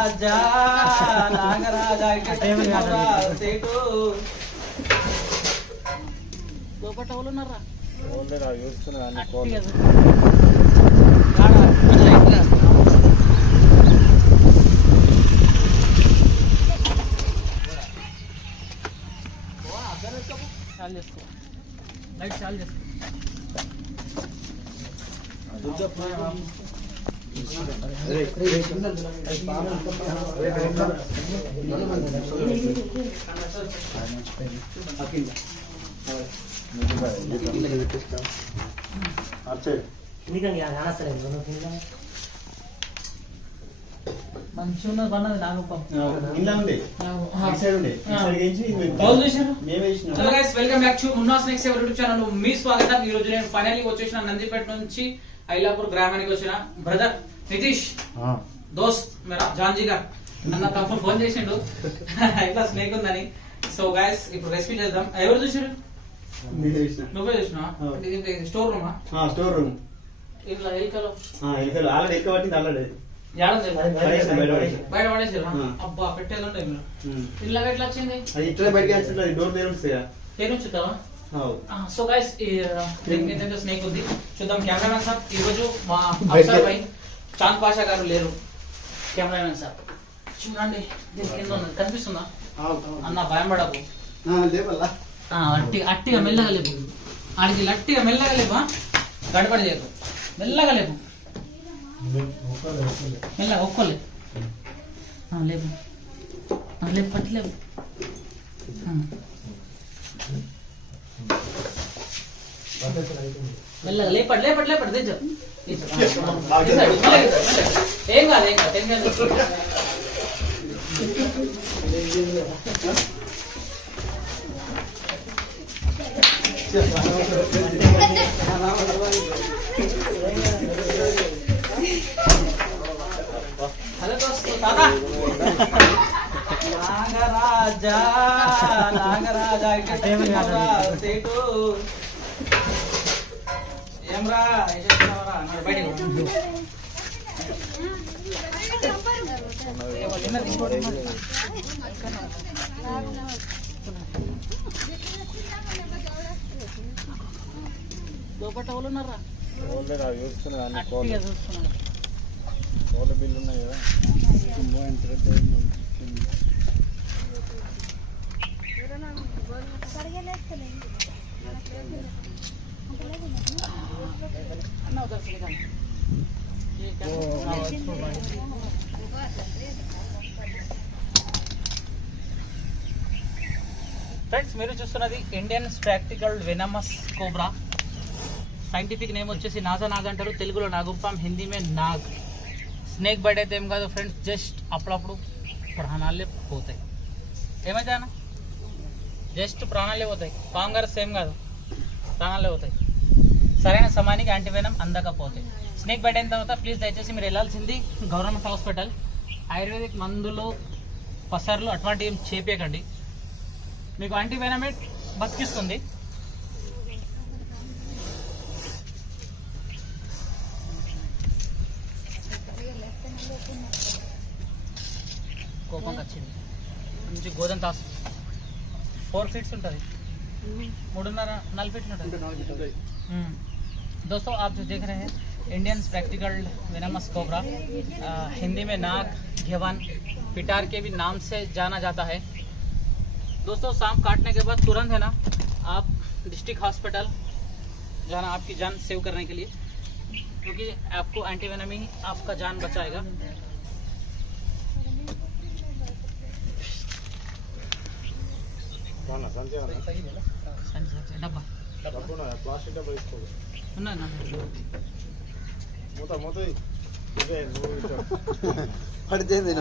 నాగరాజా నాగరాజా సేటు లోపల వాళ్ళు ఉన్నారా చాలు చేసుకో లైట్ చాలు చేసుకో మంచిగా ఉన్నది పన్నది నాగప్పం welcome back to Munna snacks YouTube channel. మీ స్వాగతం. ఈ రోజు నేను ఫైనల్లీ వచ్చేసిన నందిపేట నుంచి ఐలాపూర్ గ్రామానికి వచ్చిన బ్రదర్ నితీష్ దోస్త్ మేరా జాన్జీగా అన్న తమ్ముడు ఫోన్ చేసిండు ఇట్లా స్నేక్ ఉందని. సో గైస్ ఇప్పుడు రెసిపీ చేద్దాం. ఎవరు చూసారు? నువ్వే చూసినా? స్టోర్ రూమా? Store room. ఇట్లా ఎలికలు ఆల్రెడీ ఎక్కువ పట్టింది. ఆల్రెడీ బయట పడేసారు. అబ్బా పెట్టేది ఉంటాయి మీరు. ఇట్లా ఎట్లా వచ్చింది? ఇట్లా బయటకి డోర్ తెరుచుతావా? సో గైస్ స్నేక్ ఉంది చూద్దాం. కెమెరామెన్ సార్ ఈ రోజు మా అఫ్సర్ భాయ్ చాంద్ పాషా గారు లేరు. కెమెరామెన్ సార్ చూడండి దీని కింద ఉన్నది కనిపిస్తుందా అన్న? భయం పడకు. అట్టిగా మెల్లగా లేపు. ఆడికి లట్టిగా మెల్లగా లేపా. గడపడి చేయకు. మెల్లగా లేపు. మెల్లగా ఒక్కోలే లేపు. లేపు పట్టి లేపు. మెల్లగా లేపడి లేపడి లేపడి తెచ్చు. ఏం కాదు ఏం కాదు. హలో దోస్తు తాతా నాగరాజా నాగరాజా సేటు ఏమ్రా బయట లోపల వాళ్ళు ఉన్నారా? బిల్లు ఉన్నాయి కదా. ఫ్రెండ్స్ మీరు చూస్తున్నది Indian spectacled venomous cobra. Scientific name వచ్చేసి నాజా నాగ్ అంటారు. తెలుగులో నాగుపాం, హిందీ మే నాగ్. స్నేక్ బైట్ అయితే ఏం కాదు ఫ్రెండ్స్, జస్ట్ అప్పుడప్పుడు ప్రాణాలే పోతాయి. ఏమైతే అన్న జస్ట్ ప్రాణాలే పోతాయి. పాంగర్ సేమ్ కాదు, ప్రాణాలే పోతాయి. సరైన సమయానికి యాంటీవెనం అందకపోతాయి. స్నేక్ బైట్ అయిన తర్వాత ప్లీజ్ దయచేసి మీరు వెళ్ళాల్సింది గవర్నమెంట్ హాస్పిటల్. ఆయుర్వేదిక్ మందులు పసర్లు అటువంటివి ఏం చేపేయకండి. మీకు యాంటీవెనమే బతికిస్తుంది. కోపం వచ్చింది మంచి గోధుమ తాసు 4 ఫీట్స్ ఉంటుంది. 3.5-4 फीट ఉంటుంది. दोस्तों आप जो देख रहे हैं Indian practical venomous cobra, Hindi में नाग, घेवन, पिटार के भी नाम से जाना जाता है. दोस्तों सांप काटने के बाद तुरंत है ना आप डिस्ट्रिक्ट हॉस्पिटल जाना आपकी जान सेव करने के लिए, क्योंकि आपको एंटीवेनम ही आपका जान बचाएगा. డబ్బా ప్లాస్టిక్ డబ్బా తీసుకో. పడితేంది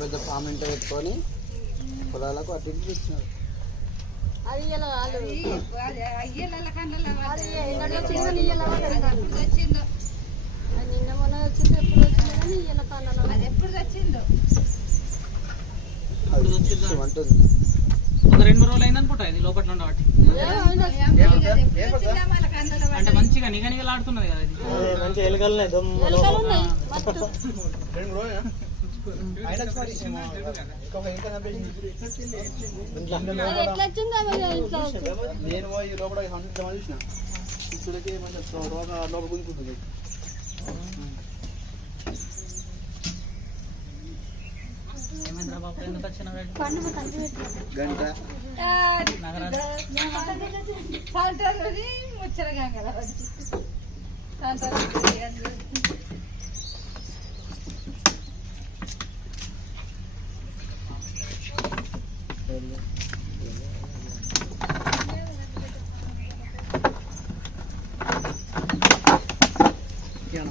పెద్ద కామెంట్ పెట్టుకొని పొలాలకు అటు ఇస్తున్నారు. అది వచ్చింది ఎప్పుడు వచ్చింది కానీ ఈయన కాలంలో అది ఎప్పుడు తెచ్చిందో అది వచ్చిందా? ఉంటుంది. ఒక 2-3 రోజులు అయింది అనుకుంటా ఇది లోపల ఉండబట్టి అంటే మంచిగా నిగనిగలాడుతున్నది కదా ఇది మంచి ఎలుకలున్నాయి ఎలుకలు ఉన్నాయి మస్తు అది ఎట్లా వచ్చిందో అవి ఇంట్లో వచ్చింది. నేను పోయి లోపల చూసిన ఇక్కడికి లోపల గుంజుకుంటుంది. ఏమైందిరా బాబు ఎందుకు వచ్చిన పండు మా తండ్రి పెట్టినట్టు. గంట ముచ్చరగా కదా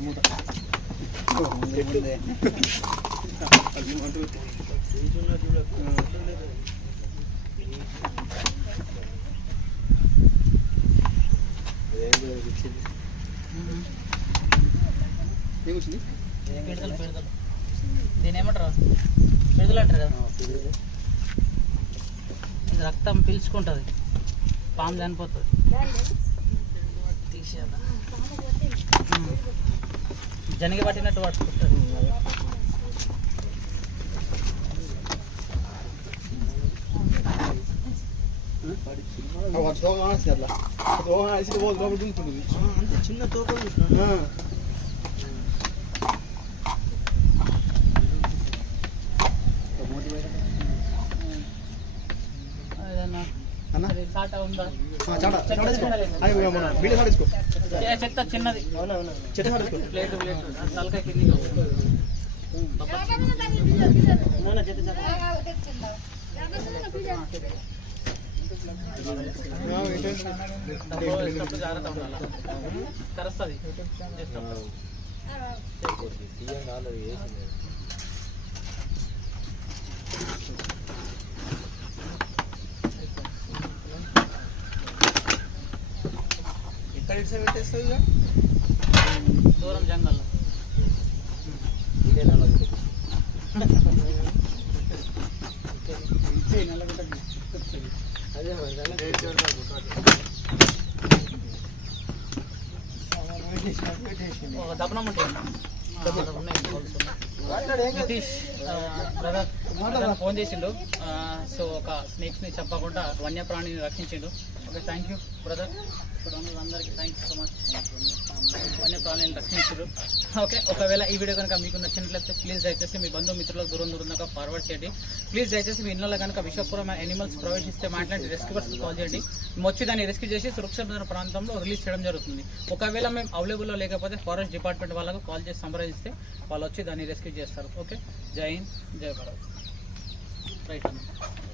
మూట ముందే ఏమొచ్చింది? పిడతలు పిడతలు దీని ఏమంటారు పిడతలు అంటారు కదా ఇది రక్తం పీల్చుకుంటుంది పాము చనిపోతుంది తీసేదా జనగి పట్టినట్టు పట్టుకుంటుంది అంత చిన్న తోక ఏదన్నా అది కాటా ఉందా చెత్త చిన్నది ప్లేట్ ప్లేట్ తలకాయ కిందికి జాగ్రత్త ఉండాలి కరుస్తుంది ఎక్కడ ఇట్లా పెట్టేస్తుంది ఇక దూరం జంగల్లో ఒక దపనం ఉంటుంది నితీష్ బ్రదర్ ఫోన్ చేసిండు సో ఒక స్నేక్స్ని చెప్పకుండా వన్యప్రాణిని రక్షించిండు ఓకే థ్యాంక్ యూ బ్రదర్ ఇక్కడ ఉన్న అందరికీ థ్యాంక్స్ సో మచ్ వన్యప్రాణిని రక్షించారు ఓకే ఒకవేళ ఈ వీడియో కనుక మీకు నచ్చినట్లయితే ప్లీజ్ దయచేసి మీ బంధుమిత్రులకు దూరంగా ఫార్వర్డ్ చేయండి ప్లీజ్ దయచేసి మీ ఇళ్ళలో కనుక విషపూరమైన యానిమల్స్ ప్రవేశిస్తే మాట్లాడి రెస్క్యూవర్స్కి కాల్ చేయండి మేము వచ్చి దాన్ని రెస్క్యూ చేసి సురక్షితమైన ప్రాంతంలో రిలీజ్ చేయడం జరుగుతుంది ఒకవేళ మేము అవైలబుల్లో లేకపోతే ఫారెస్ట్ డిపార్ట్మెంట్ వాళ్ళకు కాల్ చేసి సంప్రదిస్తే వాళ్ళు వచ్చి దాన్ని రెస్క్యూ చేస్తారు ఓకే జై హింద్ జై భారత్ రైట్ అన్న